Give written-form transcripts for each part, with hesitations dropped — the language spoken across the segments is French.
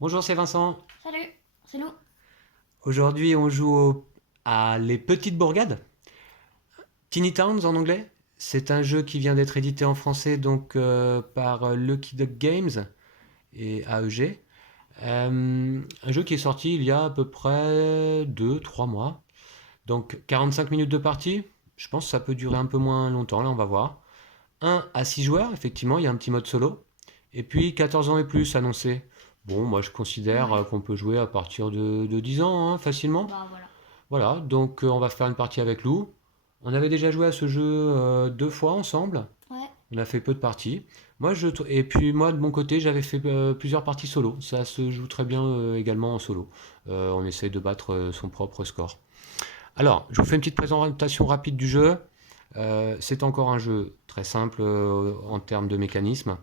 Bonjour, c'est Vincent. Salut, c'est Lou. Aujourd'hui, on joue à Les Petites Bourgades, Teeny Towns en anglais. C'est un jeu qui vient d'être édité en français donc par Lucky Duck Games et AEG. Un jeu qui est sorti il y a à peu près 2 3 mois. Donc 45 minutes de partie. Je pense que ça peut durer un peu moins longtemps, là on va voir. 1 à 6 joueurs, effectivement, il y a un petit mode solo. Et puis 14 ans et plus annoncé. Bon, moi je considère Ouais, qu'on peut jouer à partir de 10 ans, hein, facilement. bah voilà. Voilà, donc on va faire une partie avec Lou. On avait déjà joué à ce jeu 2 fois ensemble. Ouais, On a fait peu de parties. Et puis moi de mon côté, j'avais fait plusieurs parties solo. Ça se joue très bien également en solo. On essaye de battre son propre score. Alors, je vous fais une petite présentation rapide du jeu. C'est encore un jeu très simple en termes de mécanisme.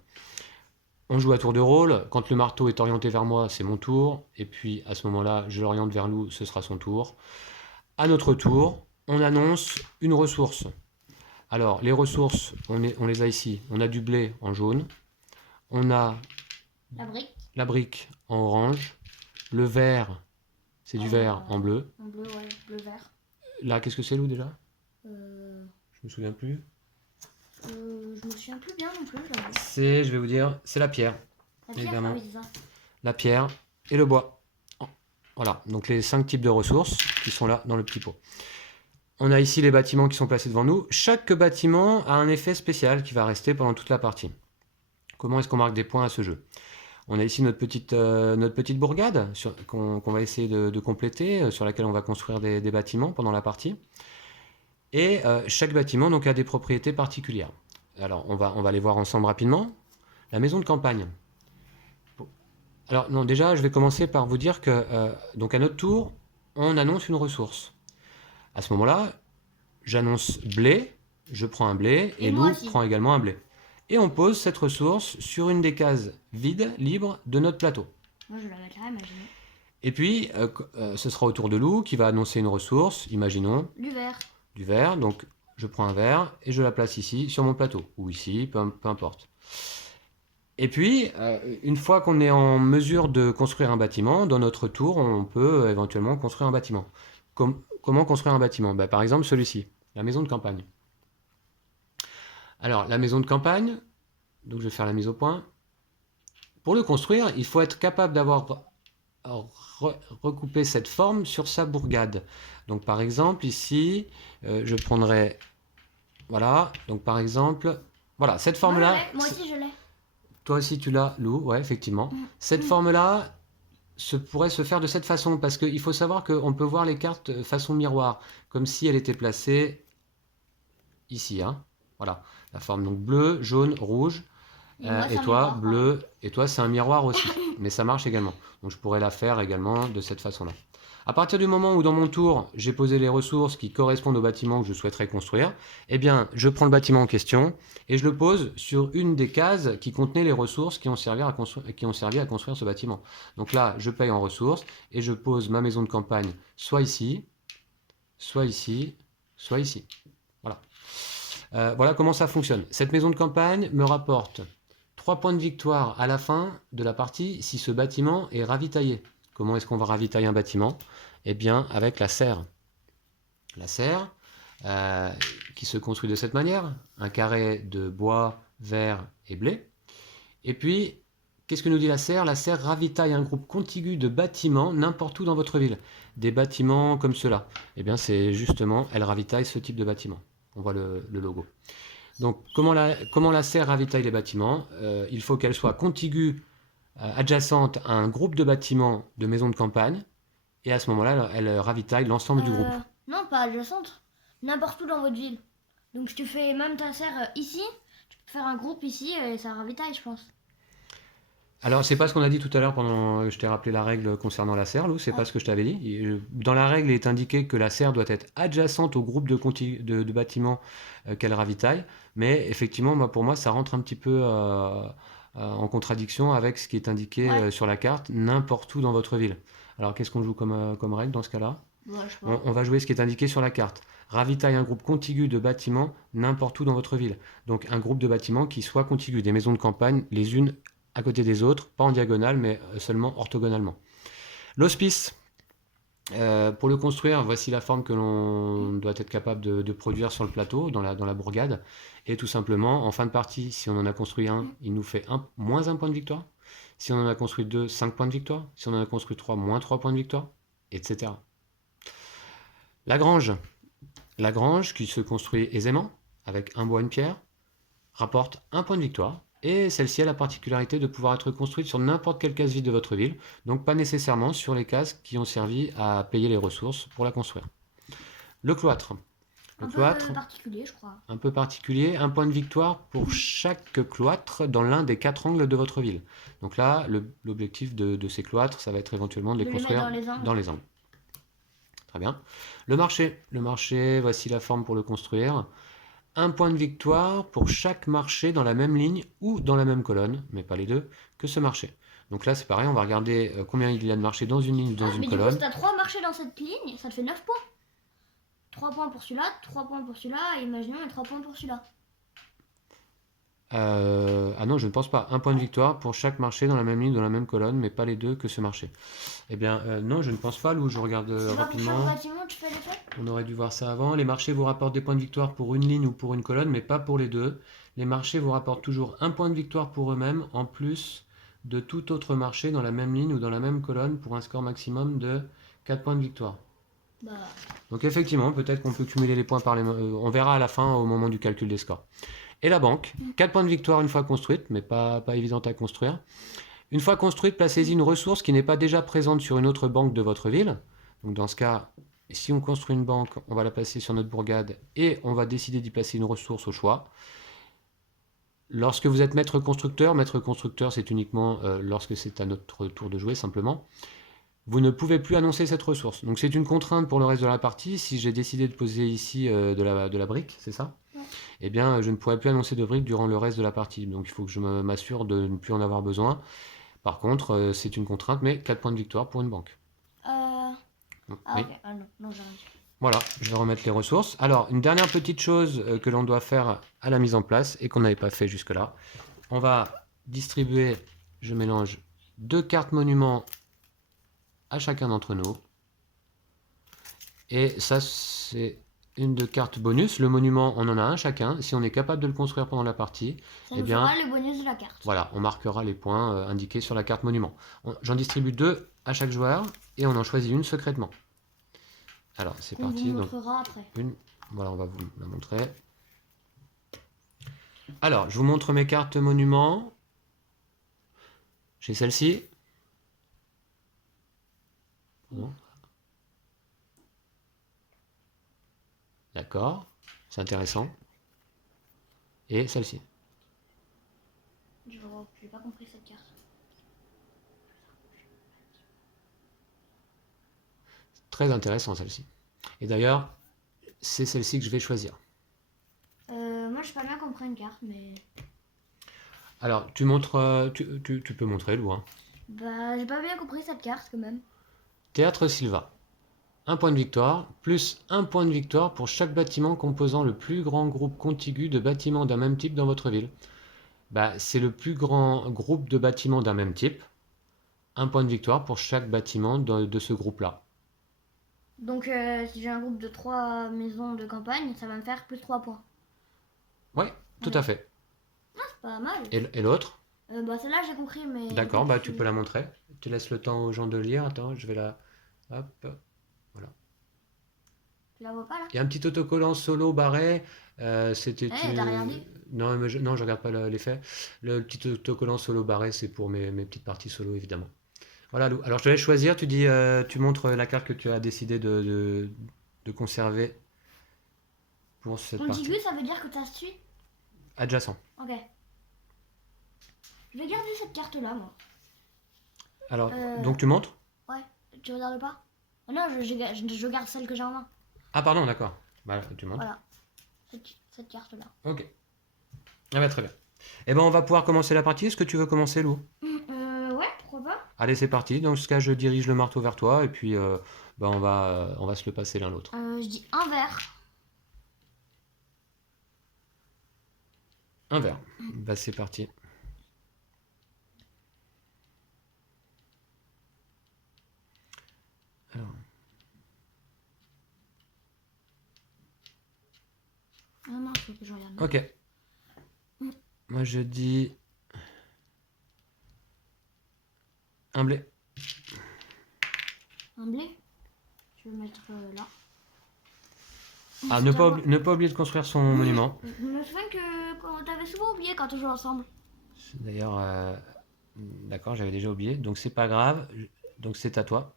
On joue à tour de rôle. Quand le marteau est orienté vers moi, c'est mon tour. Et puis à ce moment-là, je l'oriente vers Lou, ce sera son tour. À notre tour, on annonce une ressource. Alors, les ressources, on les a ici. On a du blé en jaune, on a la brique la brique en orange, le vert, c'est du vert en bleu. en bleu, ouais, bleu-vert. Là, qu'est-ce que c'est, Lou, déjà? Euh, Je me souviens plus. je me souviens plus bien non plus, j'avoue. Je vais vous dire, c'est la pierre, La pierre, ah évidemment. oui, c'est ça. La pierre et le bois. Voilà, donc les 5 types de ressources qui sont là dans le petit pot. On a ici les bâtiments qui sont placés devant nous. Chaque bâtiment a un effet spécial qui va rester pendant toute la partie. Comment est-ce qu'on marque des points à ce jeu? On a ici notre petite bourgade qu'on va essayer de compléter, sur laquelle on va construire des bâtiments pendant la partie. Et chaque bâtiment donc, a des propriétés particulières. Alors on va les voir ensemble rapidement. La maison de campagne. Alors non, déjà je vais commencer par vous dire que donc à notre tour, on annonce une ressource. À ce moment-là, j'annonce blé, je prends un blé Et et moi Lou aussi. prend également un blé. Et on pose cette ressource sur une des cases vides, libres de notre plateau. Moi, je la mettrai là, imaginez. Et puis, ce sera au tour de Lou qui va annoncer une ressource, imaginons Du vert. du verre. Donc, je prends un verre et je la place ici sur mon plateau, ou ici, peu importe. Et puis, une fois qu'on est en mesure de construire un bâtiment, dans notre tour, on peut éventuellement construire un bâtiment. Comment construire un bâtiment? Bah, par exemple, celui-ci, la maison de campagne. Alors, la maison de campagne, donc je vais faire la mise au point. Pour le construire, il faut être capable d'avoir recoupé cette forme sur sa bourgade. Donc, par exemple, ici, je prendrais. Voilà, donc par exemple, voilà, cette Moi, je forme-là, l'ai. Moi aussi, je l'ai. toi aussi tu l'as, Lou, ouais, effectivement. Mm. Cette Mm. forme-là pourrait se faire de cette façon, parce qu'il faut savoir qu'on peut voir les cartes façon miroir, comme si elle était placée ici, hein. Voilà, la forme donc bleu, jaune, rouge. Et moi, Et c'est un toi, miroir, pareil. bleu, et toi, c'est un miroir aussi. Mais ça marche également. Donc je pourrais la faire également de cette façon-là. À partir du moment où dans mon tour, j'ai posé les ressources qui correspondent au bâtiment que je souhaiterais construire, eh bien, je prends le bâtiment en question et je le pose sur une des cases qui contenait les ressources qui ont servi à construire ce bâtiment. Donc là, je paye en ressources et je pose ma maison de campagne soit ici, soit ici, soit ici. Voilà. Voilà comment ça fonctionne. Cette maison de campagne me rapporte 3 points de victoire à la fin de la partie si ce bâtiment est ravitaillé. Comment est-ce qu'on va ravitailler un bâtiment? Eh bien, avec la serre. La serre, euh, qui se construit de cette manière, un carré de bois, verre et blé. Et puis, qu'est-ce que nous dit la serre? La serre ravitaille un groupe contigu de bâtiments n'importe où dans votre ville. Des bâtiments comme ceux-là. Eh bien, c'est justement, elle ravitaille ce type de bâtiment. On voit le logo. Donc, comment la serre ravitaille les bâtiments? Il faut qu'elle soit contiguë, adjacente à un groupe de bâtiments de maisons de campagne, et à ce moment-là, elle ravitaille l'ensemble du groupe. Non, pas adjacente. N'importe où dans votre ville. Donc, si tu fais même ta serre ici, tu peux faire un groupe ici et ça ravitaille, je pense. Alors, c'est pas ce qu'on a dit tout à l'heure pendant que je t'ai rappelé la règle concernant la serre, Lou, c'est pas Ah, ce que je t'avais dit. Dans la règle, il est indiqué que la serre doit être adjacente au groupe de bâtiments qu'elle ravitaille, mais effectivement, pour moi, ça rentre un petit peu en contradiction avec ce qui est indiqué ouais, sur la carte, n'importe où dans votre ville. Alors, qu'est-ce qu'on joue comme règle dans ce cas-là? ouais, je sais pas. On va jouer ce qui est indiqué sur la carte. Ravitaille un groupe contigu de bâtiments n'importe où dans votre ville. Donc un groupe de bâtiments qui soit contigu, des maisons de campagne les unes à côté des autres, pas en diagonale, mais seulement orthogonalement. L'hospice, pour le construire, voici la forme que l'on doit être capable de produire sur le plateau, dans la bourgade. Et tout simplement, en fin de partie, si on en a construit un, il nous fait moins 1 point de victoire. Si on en a construit 2, 5 points de victoire. Si on en a construit 3, moins 3 points de victoire, etc. La grange. La grange, qui se construit aisément, avec un bois et une pierre, rapporte 1 point de victoire. Et celle-ci a la particularité de pouvoir être construite sur n'importe quelle case vide de votre ville, donc pas nécessairement sur les cases qui ont servi à payer les ressources pour la construire. Le cloître. Un peu particulier, je crois. Un peu particulier, 1 point de victoire pour chaque cloître dans l'un des 4 angles de votre ville. Donc là, l'objectif de ces cloîtres, ça va être éventuellement de les construire dans les angles. Très bien. Le marché. Le marché, voici la forme pour le construire. 1 point de victoire pour chaque marché dans la même ligne ou dans la même colonne, mais pas les deux, que ce marché. Donc là, c'est pareil, on va regarder combien il y a de marchés dans une ligne ou dans une colonne. Mais du coup, si tu as 3 marchés dans cette ligne, ça te fait 9 points. 3 points pour celui-là, 3 points pour celui-là, et imaginons, et 3 points pour celui-là. Ah non, je ne pense pas. 1 point de victoire pour chaque marché dans la même ligne, dans la même colonne, mais pas les deux que ce marché. Eh bien, non, je ne pense pas, Lou, je regarde rapidement. Pour chaque bâtiment, tu fais l'effet ? On aurait dû voir ça avant. Les marchés vous rapportent des points de victoire pour une ligne ou pour une colonne, mais pas pour les deux. Les marchés vous rapportent toujours 1 point de victoire pour eux-mêmes, en plus de tout autre marché dans la même ligne ou dans la même colonne pour un score maximum de 4 points de victoire. Bah, Donc effectivement, peut-être qu'on peut cumuler les points par les... on verra à la fin au moment du calcul des scores. Et la banque, 4 points de victoire une fois construite, mais pas évidente à construire. Une fois construite, placez-y une ressource qui n'est pas déjà présente sur une autre banque de votre ville. Donc dans ce cas, si on construit une banque, on va la placer sur notre bourgade et on va décider d'y placer une ressource au choix. Lorsque vous êtes maître constructeur c'est uniquement lorsque c'est à notre tour de jouer simplement. Vous ne pouvez plus annoncer cette ressource. Donc c'est une contrainte pour le reste de la partie. Si j'ai décidé de poser ici de la brique, c'est ça ? Ouais. Eh bien, je ne pourrai plus annoncer de brique durant le reste de la partie. Donc il faut que je m'assure de ne plus en avoir besoin. Par contre, c'est une contrainte, mais 4 points de victoire pour une banque. Ah Oui. ok, ah non, j'arrive. Voilà, je vais remettre les ressources. Alors, une dernière petite chose que l'on doit faire à la mise en place et qu'on n'avait pas fait jusque-là. On va distribuer, je mélange 2 cartes monuments à chacun d'entre nous. Et ça, c'est une de cartes bonus. Le monument, on en a un chacun. Si on est capable de le construire pendant la partie, Ça eh nous bien, fera le bonus de la carte. voilà, on marquera les points indiqués sur la carte monument. J'en distribue 2 à chaque joueur et on en choisit une secrètement. Alors, c'est parti. On vous montrera après. Voilà, on va vous la montrer. Alors, je vous montre mes cartes monuments. J'ai celle-ci. Bon. D'accord, c'est intéressant. Et celle-ci. Je n'ai pas compris cette carte. Très intéressant celle-ci. Et d'ailleurs, c'est celle-ci que je vais choisir. Moi, je n'ai pas bien compris une carte, mais... Alors, tu montres, tu peux montrer, Lou. Hein. Bah, j'ai pas bien compris cette carte, quand même. Théâtre Silva. 1 point de victoire, plus 1 point de victoire pour chaque bâtiment composant le plus grand groupe contigu de bâtiments d'un même type dans votre ville. Bah, c'est le plus grand groupe de bâtiments d'un même type. 1 point de victoire pour chaque bâtiment de ce groupe-là. Donc, si j'ai un groupe de 3 maisons de campagne, ça va me faire plus 3 points. Oui, tout à fait. C'est pas mal. Et l'autre? Bah, celle-là, j'ai compris, mais... D'accord, bah tu peux la montrer. Tu laisses le temps aux gens de lire. Attends, je vais la... Hop. Voilà. Tu la vois pas, là? Il y a un petit autocollant solo barré. C'était... t'as regardé? Non, mais non, je regarde pas l'effet. Le petit autocollant solo barré, c'est pour mes petites parties solo, évidemment. Voilà, Lou. Alors, je te laisse choisir. Tu dis, tu montres la carte que tu as décidé de conserver pour cette partie. Contigu, ça veut dire que t'as su? Adjacent. Ok. Je vais garder cette carte-là, moi. Alors, donc tu montres? Ouais. Tu regardes pas? Oh non, je garde celle que j'ai en main. Ah, pardon, d'accord. Bah, tu montres. Voilà. Cette carte-là. Ok. Ah bah, très bien. Eh ben, on va pouvoir commencer la partie. Est-ce que tu veux commencer, Lou? Ouais, pourquoi pas? Allez, c'est parti. Dans ce cas, je dirige le marteau vers toi et puis bah, on va se le passer l'un l'autre. Je dis un verre. Un verre. Bah, c'est parti. Alors, Ah non, il faut que je regarde. ok. Moi, je dis un blé. Un blé. Je vais le mettre là. Ah, C'est à moi. ne pas oublier de construire son monument. Je me souviens que t'avais souvent oublié quand on joue ensemble. D'ailleurs, d'accord, j'avais déjà oublié. Donc, c'est pas grave. Donc, c'est à toi.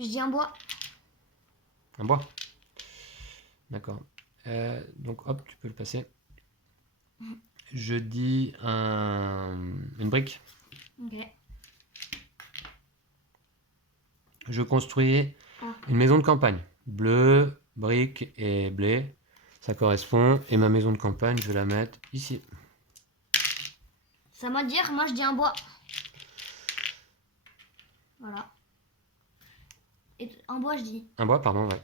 Je dis un bois. Un bois. D'accord. Donc, hop, tu peux le passer. Je dis une brique. Ok. Je construis Ah. une maison de campagne. Bleu, brique et blé. Ça correspond. Et ma maison de campagne, je vais la mettre ici. Ça m'a dire, moi je dis un bois. Voilà. Et un bois, je dis. Un bois, pardon, ouais.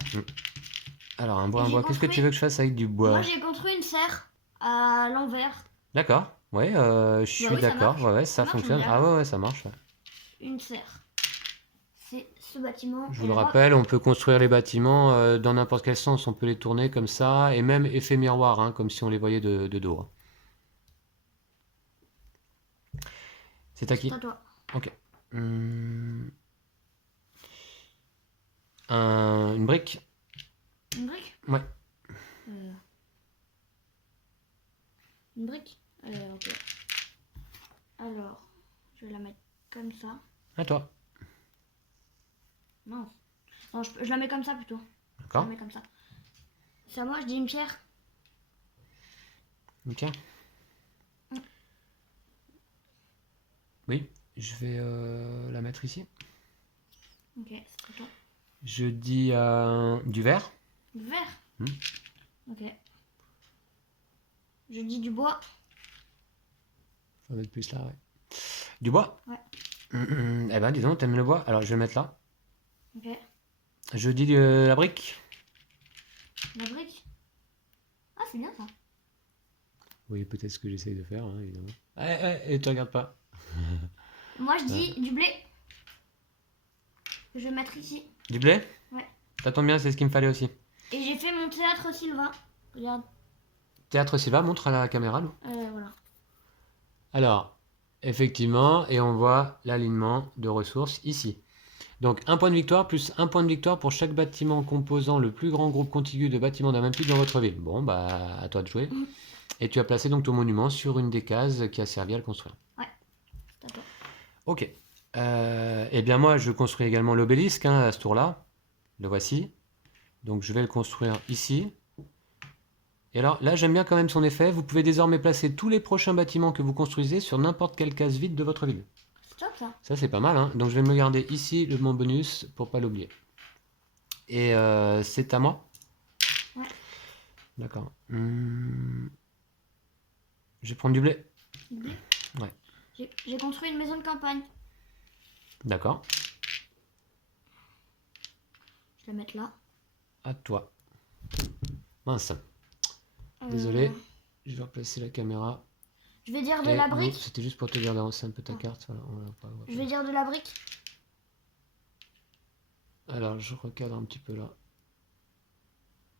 Alors, un bois, Et un j'ai bois. Qu'est-ce que tu construit- veux que je fasse avec du bois? Moi j'ai construit une serre à l'envers. D'accord. Ouais, je suis oui, ça d'accord. marche. Ouais, ouais, Ça ça marche, fonctionne. on est Ah ouais, ouais, ça marche. Ouais. Une serre. C'est ce bâtiment. Je et vous le là-bas. rappelle, on peut construire les bâtiments dans n'importe quel sens. On peut les tourner comme ça. Et même effet miroir, hein, comme si on les voyait de dos. Hein. C'est à qui? C'est à toi. Ok. Une brique? Une brique? Ouais. Une brique? Ok. Alors, je vais la mettre comme ça. À toi. Non. Non, je la mets comme ça plutôt. Je D'accord. la mets comme ça. C'est à moi, je dis une pierre. Ok. Oui, je vais la mettre ici. Ok, c'est à toi. Je dis du verre. Du verre? Hmm. Ok. Je dis du bois. Ça va être plus là, ouais. Du bois? Ouais. Eh ben, dis donc, t'aimes le bois? Alors, je vais le mettre là. Ok. Je dis la brique. La brique. Ah, c'est bien ça. Oui, peut-être ce que j'essaye de faire, hein, évidemment. Et tu regardes pas. Moi, je dis du blé. Que je vais mettre ici. Du blé? Ouais. Ça tombe bien, c'est ce qu'il me fallait aussi. Et j'ai fait mon théâtre Sylvain. Regarde. Théâtre Silva, montre à la caméra, Lou. Voilà. Alors, effectivement, et on voit l'alignement de ressources ici. Donc, un point de victoire plus un point de victoire pour chaque bâtiment composant le plus grand groupe contigu de bâtiments d'un même type dans votre ville. Bon, bah, à toi de jouer. Et tu as placé donc ton monument sur une des cases qui a servi à le construire. Ouais. C'est à toi. Ok. Eh bien, moi, je construis également l'obélisque hein, à ce tour-là. Le voici. Donc, je vais le construire ici. Et alors, là, j'aime bien quand même son effet. Vous pouvez désormais placer tous les prochains bâtiments que vous construisez sur n'importe quelle case vide de votre ville. C'est top ça. Ça, c'est pas mal. Hein. Donc, je vais me garder ici mon bonus pour pas l'oublier. Et c'est à moi? Ouais. D'accord. Je vais prendre du blé. Du blé. Ouais. J'ai construit une maison de campagne. D'accord. Je vais la mettre là. À toi. Mince. Désolé. Je vais replacer la caméra. Je vais dire de Et la non, brique. c'était juste pour te dire d'avancer un peu ta carte. Voilà, Je vais dire de la brique. Alors, je recadre un petit peu là.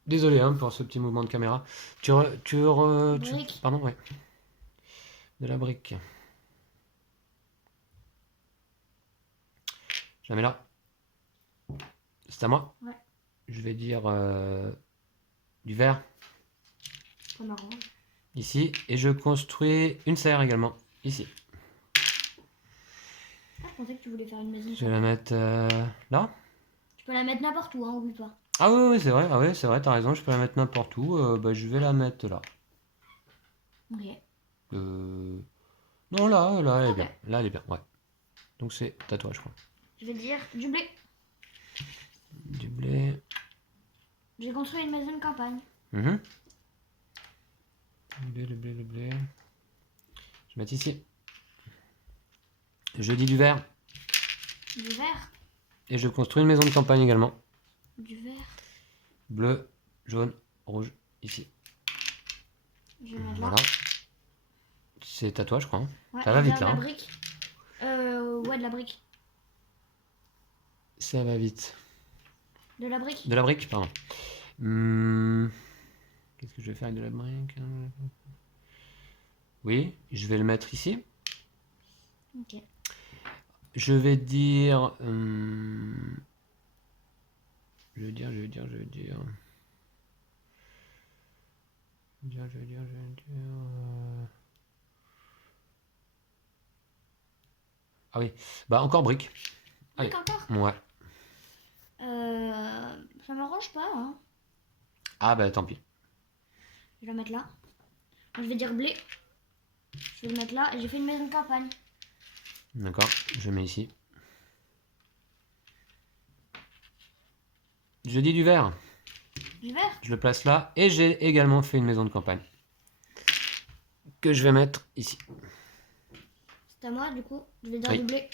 Désolé hein, pour ce petit mouvement de caméra. Brique. Pardon, ouais. De la brique. Je la mets là. C'est à moi? Ouais. Je vais dire du verre Ça m'arrange. ici. Et je construis une serre également ici. Ah, je pensais que tu voulais faire une maison. Je vais la mettre là. Tu peux la mettre n'importe où, hein, oublie-toi. Ah oui, oui, c'est vrai. Ah oui, c'est vrai, t'as raison. Je peux la mettre n'importe où. Bah, je vais la mettre là. Ok. Non, là, elle est Ok. bien. Là, elle est bien, ouais. Donc c'est à toi, je crois. Je vais dire du blé. Du blé. J'ai construit une maison de campagne. Le blé, le blé, le blé. Je vais mettre ici. Je dis du vert. Du vert. Et je construis une maison de campagne également. Du vert. Bleu, jaune, rouge, ici. Je vais mettre là. Voilà. C'est à toi, je crois. Hein. Ouais, Ça va je vais vite faire là. de Hein. la brique. Ouais, de la brique. Ça va vite. De la brique. De la brique, pardon. Qu'est-ce que je vais faire avec de la brique? Oui, je vais le mettre ici. Ok. Je vais dire... Je vais dire... Ah oui, bah encore brique. Allez. Brique encore. Ouais. Ça m'arrange pas, hein. Ah bah tant pis. Je vais la mettre là. Je vais dire blé. Je vais le mettre là et j'ai fait une maison de campagne. D'accord, je mets ici. Je dis du vert. Du vert. Je le place là. Et j'ai également fait une maison de campagne. Que je vais mettre ici. C'est à moi du coup. Je vais dire Oui. du blé.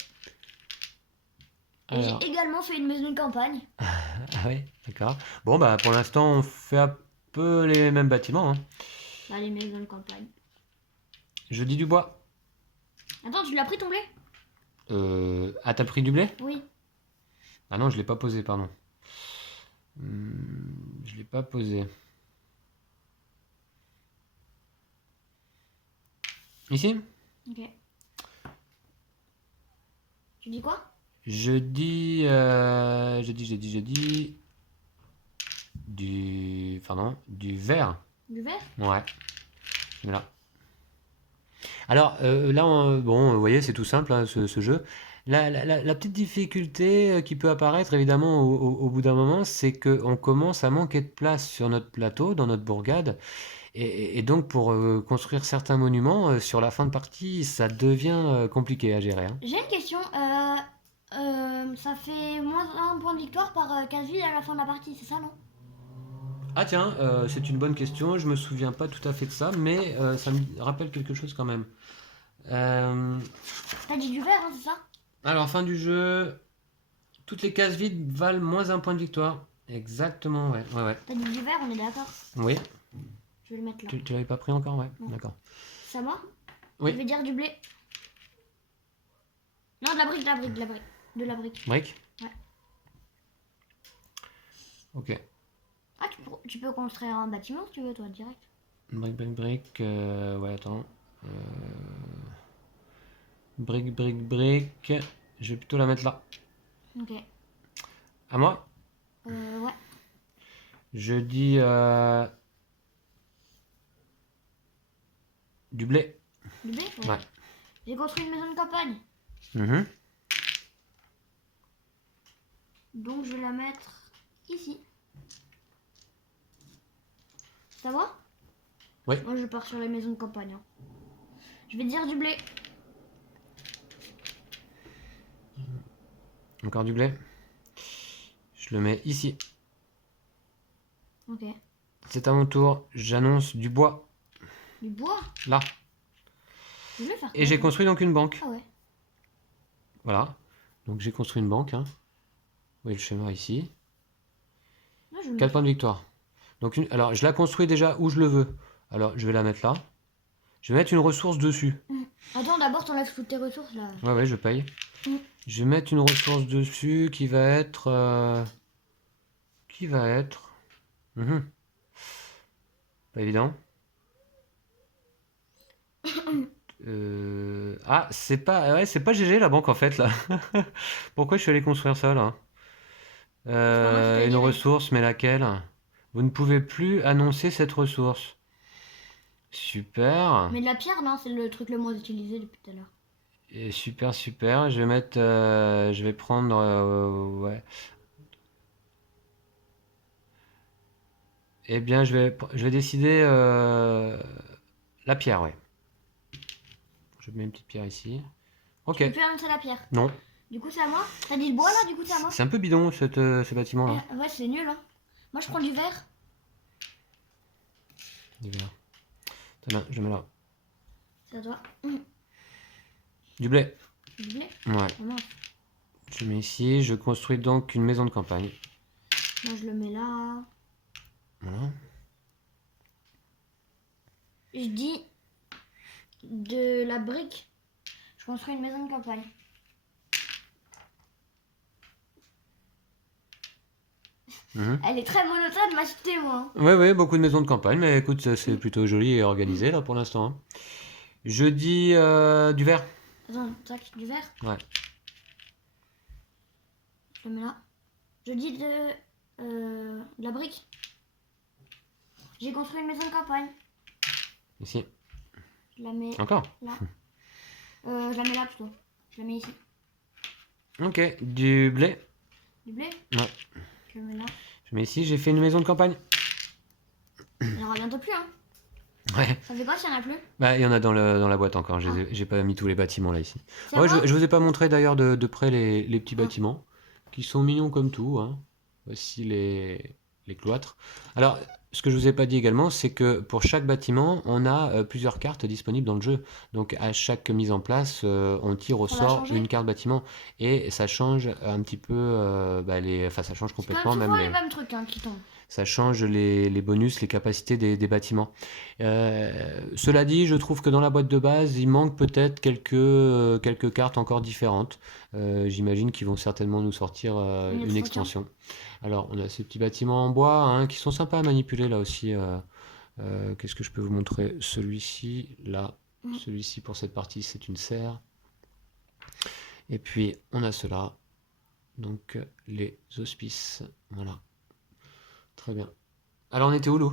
Et Alors. j'ai également fait une maison de campagne. Ah oui, d'accord. Bon bah pour l'instant on fait un peu les mêmes bâtiments. Hein. Bah, les maisons de campagne. Je dis du bois. Attends, tu l'as pris ton blé? Ah t'as pris du blé? Oui. Ah non, je l'ai pas posé, pardon. Je l'ai pas posé. Ici? Ok. Tu dis quoi? Je dis du vert. Du vert? Ouais. Je mets là. Alors là, bon, vous voyez, c'est tout simple hein, ce jeu. La petite difficulté qui peut apparaître évidemment au bout d'un moment, c'est qu'on commence à manquer de place sur notre plateau, dans notre bourgade. Et donc pour construire certains monuments, sur la fin de partie, ça devient compliqué à gérer. Hein. J'ai une question. Ça fait moins un point de victoire par case vide à la fin de la partie, c'est ça, non? Ah tiens, c'est une bonne question, je me souviens pas tout à fait de ça, mais ça me rappelle quelque chose quand même. T'as dit du vert, hein, c'est ça? Alors, fin du jeu, toutes les cases vides valent moins un point de victoire. Exactement, ouais. T'as dit du vert, on est d'accord. Oui, Je vais le mettre là. tu l'avais pas pris encore, ouais. Non. D'accord. C'est à moi? Oui. Je vais dire du blé. Non, de la brique, de la brique, de la brique. De la brique. Brique? Ouais. Ok. Ah, tu peux construire un bâtiment si tu veux, toi, direct. Brique. Ouais, attends. Brique. Je vais plutôt la mettre là. Ok. À moi? Ouais. Je dis du blé. Du blé? Ouais. J'ai construit une maison de campagne. Mhm. Donc, je vais la mettre ici. C'est à moi? Oui. Moi, je pars sur les maisons de campagne. Hein. Je vais dire du blé. Encore du blé. Je le mets ici. Ok. C'est à mon tour. J'annonce du bois. Du bois? Là. Je vais le faire. Et j'ai construit donc une banque. Ah ouais. Voilà. Donc j'ai construit une banque. Hein. Vous voyez le schéma ici. Là, je vais 4 points de victoire. Donc alors je la construis déjà où je le veux. Alors je vais la mettre là. Je vais mettre une ressource dessus. Attends, d'abord, t'enlèves toutes tes ressources là. Ouais, je paye. Mm. Je vais mettre une ressource dessus qui va être... Mhm. Pas évident. Ah, c'est pas... Ouais, c'est pas GG la banque en fait là. Pourquoi je suis allé construire ça là? pas moi qui t'ai Une dit, ressource, mais laquelle? Vous ne pouvez plus annoncer cette ressource. Super. Mais de la pierre, non, c'est le truc le moins utilisé depuis tout à l'heure. Et super. Je vais mettre... je vais prendre... ouais. Eh bien, je vais décider la pierre, ouais. Je mets une petite pierre ici. Ok. Tu peux plus annoncer la pierre. Non. Du coup, c'est à moi. T'as dit le bois là, du coup, c'est à moi. C'est un peu bidon ce bâtiment-là. Ouais, c'est nul, hein. Moi, je prends du verre. Du verre. Très bien, je mets là. C'est à toi. Du blé. Du blé. Ouais. Ah, mince. Je mets ici. Je construis donc une maison de campagne. Moi, je le mets là. Voilà. Je dis de la brique. Je construis une maison de campagne. Mhm. Elle est très monotone, ma cité, moi. Ouais, ouais, beaucoup de maisons de campagne, mais écoute, c'est plutôt joli et organisé là pour l'instant, hein. Je dis du vert. Attends, tac, du vert. Ouais. Je le mets là. Je dis de la brique. J'ai construit une maison de campagne. Ici. Je la mets Encore. là. Je la mets là plutôt. Je la mets ici. Ok. Du blé. Du blé. Ouais. Je le mets là. Je mets ici, j'ai fait une maison de campagne. Il n'y en aura bientôt plus, hein. Ouais. Ça fait quoi s'il n'y en a plus? Bah, il y en a dans la boîte encore. J'ai pas mis tous les bâtiments là ici. C'est Ouais, moi je vous ai pas montré d'ailleurs de près les petits Ah. bâtiments qui sont mignons comme tout, hein. Voici les cloîtres. Alors, ce que je vous ai pas dit également, c'est que pour chaque bâtiment, on a plusieurs cartes disponibles dans le jeu. Donc, à chaque mise en place, on tire au Ça va sort changer. une carte bâtiment et ça change un petit peu, enfin, ça change C'est quand complètement même même souvent les mêmes trucs hein, qui tombent. ça change les bonus, les capacités des bâtiments. Cela dit, je trouve que dans la boîte de base, il manque peut-être quelques cartes encore différentes. J'imagine qu'ils vont certainement nous sortir une extension. Alors, on a ces petits bâtiments en bois hein, qui sont sympas à manipuler là aussi. Qu'est-ce que je peux vous montrer? Celui-ci, là. Celui-ci pour cette partie, c'est une serre. Et puis, on a cela. Donc, les hospices. Voilà. Très bien. Alors, on était où, Lou?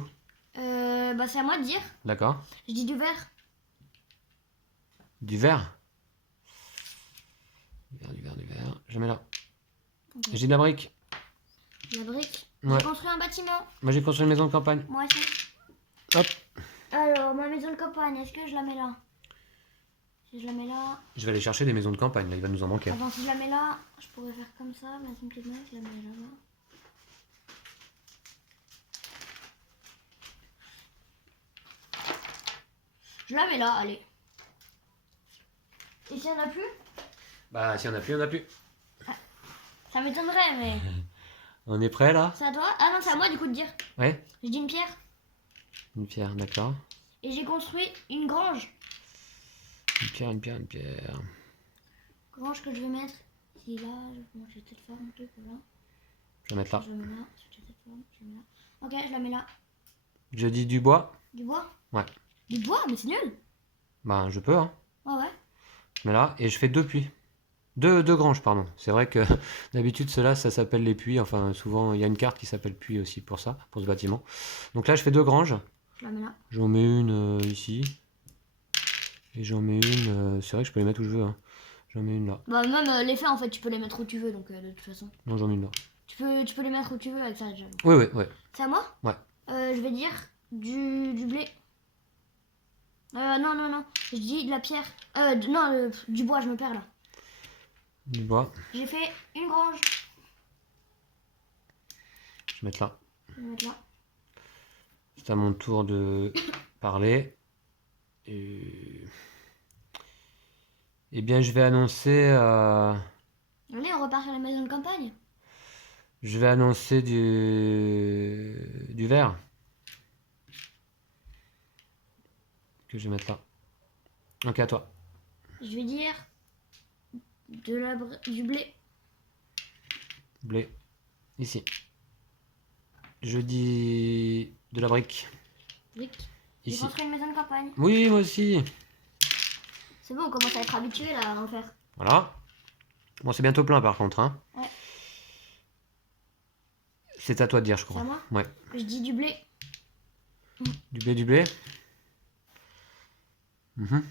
Bah c'est à moi de dire. D'accord. Je dis du vert. Du vert. Du vert. Je mets là. Ok. J'ai de la brique. La brique. Ouais. J'ai construit un bâtiment. Moi, j'ai construit une maison de campagne. Moi aussi. Hop. Alors, ma maison de campagne, est-ce que je la mets là? Si je la mets là. Je vais aller chercher des maisons de campagne. Là, il va nous en manquer. Attends, si je la mets là, je pourrais faire comme ça. Mettre une petite main, je la mets là-bas. Je la mets là, allez. Et s'il n'y en a plus? Bah, si on a plus, on a plus. Ça m'étonnerait, mais. On est prêt là? C'est à toi? Ah non, c'est à moi du coup de dire. Ouais. Je dis une pierre. Une pierre, d'accord. Et j'ai construit une grange. Une pierre, une pierre, une pierre. Grange que je vais mettre ici, là. Moi, j'ai cette forme, un truc, voilà. Je vais mettre là. Je la mets là. J'ai cette forme, je la mets là. Ok, je la mets là. Je dis du bois. Du bois? Ouais. Du bois? Mais c'est nul. Bah, je peux, hein. Ouais, ouais. Je mets là et je fais deux puits. Deux granges, pardon. C'est vrai que d'habitude, ceux-là, ça s'appelle les puits. Enfin, souvent, il y a une carte qui s'appelle puits aussi pour ça, pour ce bâtiment. Donc là, je fais deux granges. Je la mets là. J'en mets une ici. Et j'en mets une. C'est vrai que je peux les mettre où je veux, hein. J'en mets une là. Bah, même les faits, en fait, tu peux les mettre où tu veux, donc de toute façon. Non, j'en mets une là. Tu peux les mettre où tu veux avec ça, déjà. Oui, oui, oui. C'est à moi? Ouais. Je vais dire du blé. Non, non, non. Je dis de la pierre. Non, du bois, je me perds là. Du bois. J'ai fait une grange. Je vais mettre là. Je vais mettre là. C'est à mon tour de parler. Et... Eh bien, je vais annoncer... Allez, on repart sur la maison de campagne. Je vais annoncer du vert. Que je vais mettre là. Ok, à toi. Je vais dire du blé. Blé. Ici. Je dis de la brique. Brique. J'ai Ici. construit une maison de campagne. Oui, moi aussi. C'est bon, on commence à être habitué là à en faire. Voilà. Bon, c'est bientôt plein par contre, hein. Ouais. C'est à toi de dire, je C'est crois. à moi? Ouais. Je dis du blé. Du blé, du blé. Mhm.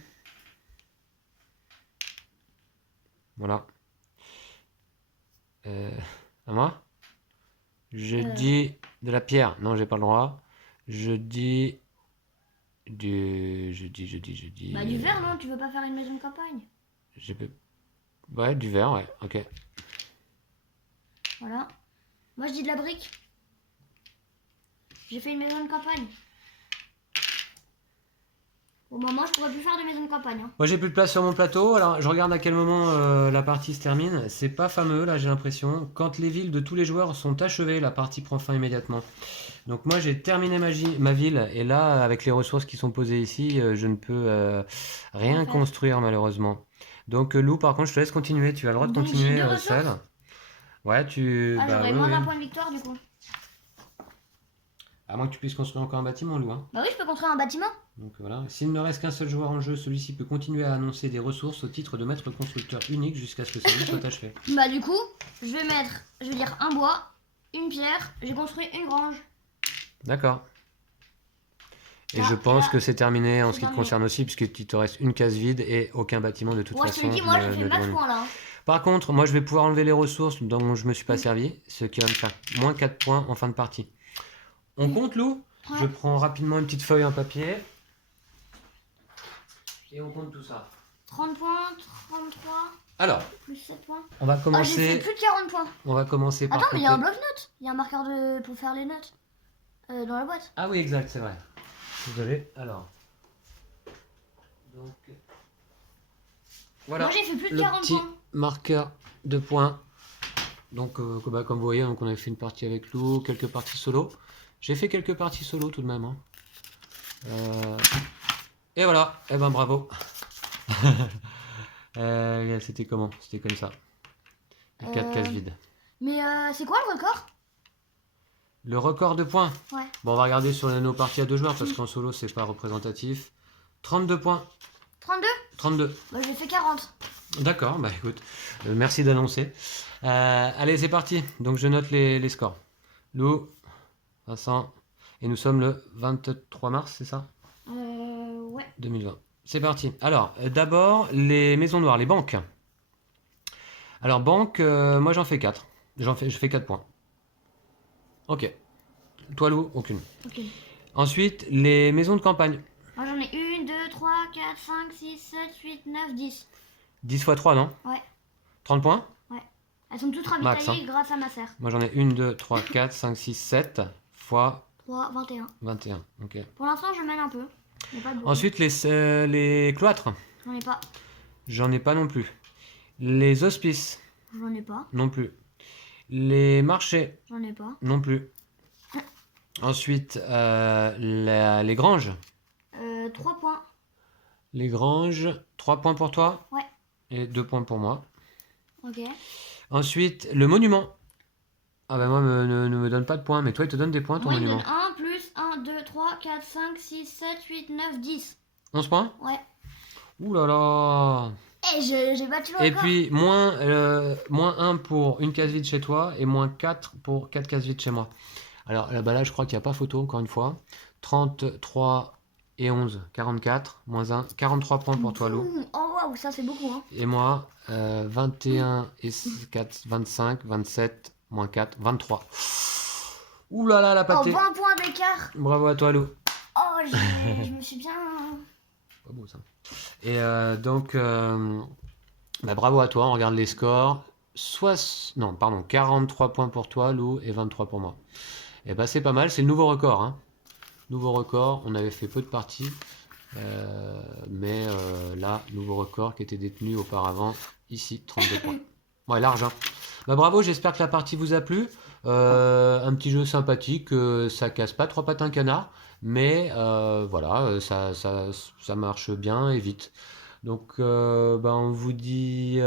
Voilà. À moi? Je dis de la pierre. Non, j'ai pas le droit. Je dis je dis. Bah, du verre, non? Tu veux pas faire une maison de campagne? Ouais, du verre, ouais. Ok. Voilà. Moi, je dis de la brique. J'ai fait une maison de campagne. Au moment, je pourrais plus faire de maison de campagne. Hein. Moi, j'ai plus de place sur mon plateau. Alors, je regarde à quel moment la partie se termine. C'est pas fameux, là, j'ai l'impression. Quand les villes de tous les joueurs sont achevées, la partie prend fin immédiatement. Donc, moi, j'ai terminé ma ville. Et là, avec les ressources qui sont posées ici, je ne peux rien construire, malheureusement. Donc, Lou, par contre, je te laisse continuer. Tu as le droit de Donc, continuer j'ai deux ressources. seul. Ouais, tu... Ah, bah, j'aurais oui, moins oui. un point de victoire du coup. À moins que tu puisses construire encore un bâtiment, Lou, hein. Bah oui, je peux construire un bâtiment. Donc voilà. S'il ne reste qu'un seul joueur en jeu, celui-ci peut continuer à annoncer des ressources au titre de maître constructeur unique jusqu'à ce que sa vie soit achevée. Bah du coup, je vais dire un bois, une pierre, j'ai construit une grange. D'accord. Et Là, je pense là, que c'est terminé en c'est ce qui te terminé. concerne aussi, puisqu'il te reste une case vide et aucun bâtiment de toute Ouais, je te façon. le dis, moi ne- j'ai fait ne max demande- points là. Hein. Par contre, moi je vais pouvoir enlever les ressources dont je me suis pas servi, ce qui va me faire moins 4 points en fin de partie. On compte, Lou? Ouais. Je prends rapidement une petite feuille en papier. Et on compte tout ça. 30 points, 33, Alors, plus 7 points. on va Ah, j'ai fait commencer, plus de 40 points. on va commencer par Attends, mais il y a un compter- bloc-notes. Il y a un marqueur pour faire les notes dans la boîte. Ah oui, exact, c'est vrai. Désolé. Alors. Donc. Voilà. Moi j'ai fait plus de Le 40 petit points. marqueur de points. Donc, comme vous voyez, donc on avait fait une partie avec Lou, quelques parties solo. J'ai fait quelques parties solo tout de même. Hein. Et voilà. Eh ben bravo. C'était comment? C'était comme ça. 4 cases vides. Mais c'est quoi le record? Le record de points. Ouais. Bon, on va regarder sur nos parties à 2 joueurs parce qu'en solo, c'est pas représentatif. 32 points. 32? 32. Bah j'ai fait 40. D'accord, bah écoute, merci d'annoncer. Allez, c'est parti. Donc je note les scores. Lou, Vincent, et nous sommes le 23 mars, c'est ça? Ouais. 2020. C'est parti. Alors, d'abord, les maisons noires, les banques. Alors, banque, moi j'en fais 4. Je fais 4 points. Ok. Toi, Lou, aucune. Ok. Ensuite, les maisons de campagne. Moi j'en ai 1, 2, 3, 4, 5, 6, 7, 8, 9, 10. 10 fois 3, non? Ouais. 30 points? Elles sont toutes Max, ravitaillées grâce à ma sœur. Moi j'en ai 1, 2, 3, 4, 5, 6, 7 fois 3, 21. 21. Ok. Pour l'instant je mène un peu. Mais pas beaucoup. Ensuite, les cloîtres. J'en ai pas. J'en ai pas non plus. Les hospices. J'en ai pas. Non plus. Les marchés. J'en ai pas. Non plus. Ensuite, les granges. 3 points. Les granges, 3 points pour toi. Ouais. Et 2 points pour moi. Ok. Ensuite, le monument. Ah ben moi, ne me donne pas de points, mais toi, il te donne des points, ton Moi il me monument. donne 1, plus 1, 2, 3, 4, 5, 6, 7, 8, 9, 10. 11 points? Ouais. Ouh là là. Et j'ai battu le Et record. puis, moins 1 pour une case vide chez toi et moins 4 pour 4 cases vides chez moi. Alors là, je crois qu'il n'y a pas photo, encore une fois. 33 et 11, 44, moins 1, 43 points pour toi, Lou. Oh waouh, ça c'est beaucoup. Hein. Et moi, 21 et 4, 25, 27, moins 4, 23. Ouh là là, la Oh, pâtée. 20 points d'écart. Bravo à toi, Lou. Oh, je me suis bien. Pas beau ça. Et donc, bravo à toi, on regarde les scores. 43 points pour toi, Lou, et 23 pour moi. Et bah c'est pas mal, c'est le nouveau record. Hein. Nouveau record, on avait fait peu de parties. Mais là, nouveau record qui était détenu auparavant, ici, 32 points. Ouais, large. Hein. Bah, bravo, j'espère que la partie vous a plu. Un petit jeu sympathique, ça casse pas trois pattes un canard, mais voilà, ça marche bien et vite. Donc, on vous dit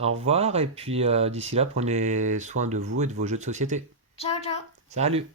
au revoir, et puis d'ici là, prenez soin de vous et de vos jeux de société. Ciao, ciao. Salut!